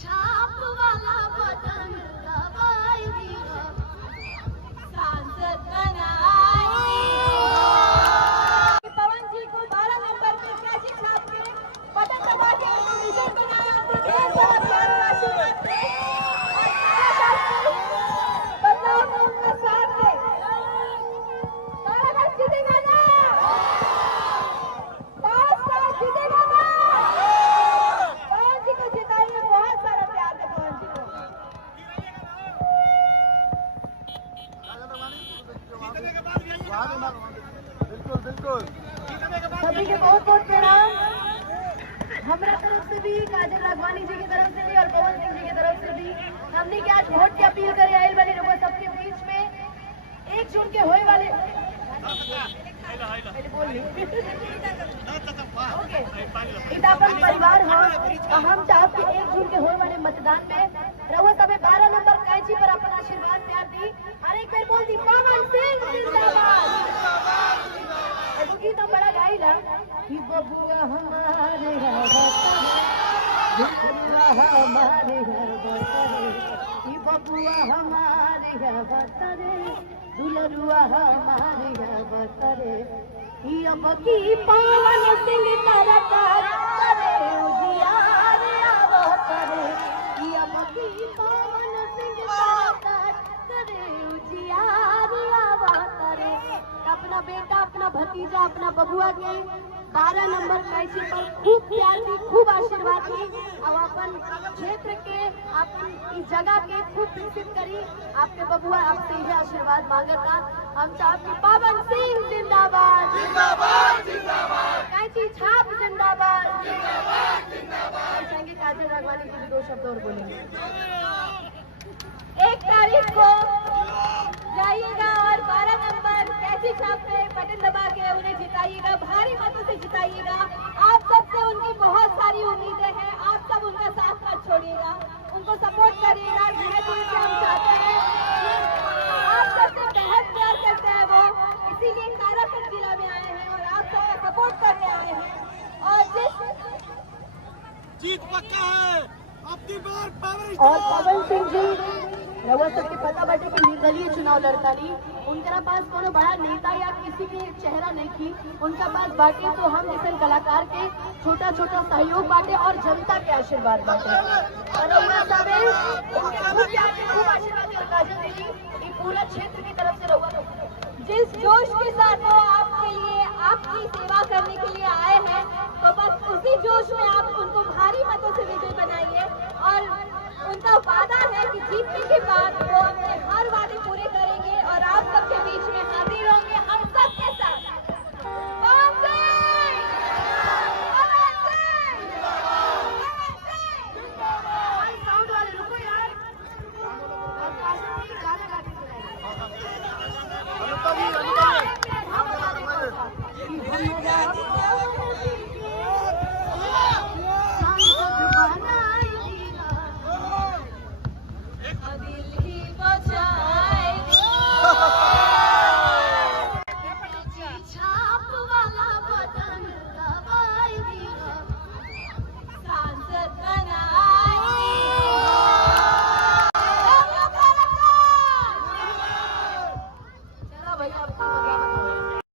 छाप वाला बटन दबाई दियो, सांसद बनाई दियो। पवन जी को 12 नंबर पे कैची छाप के बटन दबा के विजय बनाया। बदलाव में उनका साथ दे। तारागढ़ जीतेगा ना? 5 साल जीतेगा ना? पवन जी को जिताइए, बहुत सारा प्यार दे पवन जी को। बिल्कुल बिल्कुल सभी के बहुत बहुत प्रणाम। हमारा तरफ से भी, काजल राघवानी जी की तरफ से भी और पवन सिंह जी की तरफ से भी हमने क्या आज वोट की अपील करी आयल वाली लोगों सबके बीच में 1 जून के होए वाले अपन परिवार हो। हम चाहते कि 1 जून के होए वाले मतदान में रहुआ सबे 12 नंबर कैंची पर अपना आशीर्वाद प्यार दी। हर एक बार बोल दी पवन सिंह जिंदाबाद। एगो गीत हम बड़ा गाइला कि बबुआ हमारे घर बसरे, हमारे घर बसरे, कि बबुआ हमारे घर बसरे, दुलरुआ हमारे घर बसरे, कि अब की पवन सिंह तरकार करे उजियार आवतरे, कि अब की पवन सिंह तरकार करे उजियार आवतरे। अपना बेटा, अपना भतीजा, अपना बबुआ के 12 नंबर कैची पर खूब प्यार दी, खूब आशीर्वाद दी और अपन क्षेत्र के, अपन इस जगह के खूब विकसित करी। आपके बबुआ आपसे यह आशीर्वाद मांगता। हम चाहते पवन सिंह जिंदाबाद, जिंदाबाद जिंदाबाद, कैची छाप जिंदाबाद, जिंदाबाद जिंदाबाद। संगीत काजल राघवानी जी 2 शब्द और बोलेंगे। 1 तारीख को जाइएगा और 12 नंबर कैची छाप पे बटन दबा के उन्हें जिताइएगा, भारी मतों से जिताइएगा। आप सबसे उनकी बहुत सारी उम्मीदें हैं, आप सब उनका साथ मत छोड़िएगा, उनको सपोर्ट करिएगा। धीरे धीरे से हम चाहते हैं कि आप सबसे बेहद प्यार करते हैं वो, इसीलिए काराकट जिला में आए हैं और आप सबका सपोर्ट करने आए हैं। और जीत पक्का है अपनी बार पवन सिंह जी रउआ सबके पता बाटे कि निर्दलीय चुनाव लड़ता नहीं, उनका पास कोनो बड़ा नेता या किसी के चेहरा नहीं थी, उनका पास बाटे तो हम जैसे कलाकार के छोटा छोटा सहयोग बाटे और जनता के आशीर्वाद बाटे। और रउआ सबे उनके खूब आशीर्वाद और काजल दीदी ये पूरा क्षेत्र की तरफ से रउआ जिस जोश के साथ वो आपके लिए, आपकी सेवा करने के लिए आए हैं, तो बस उसी जोश में आप उनको भारी मतों से विजय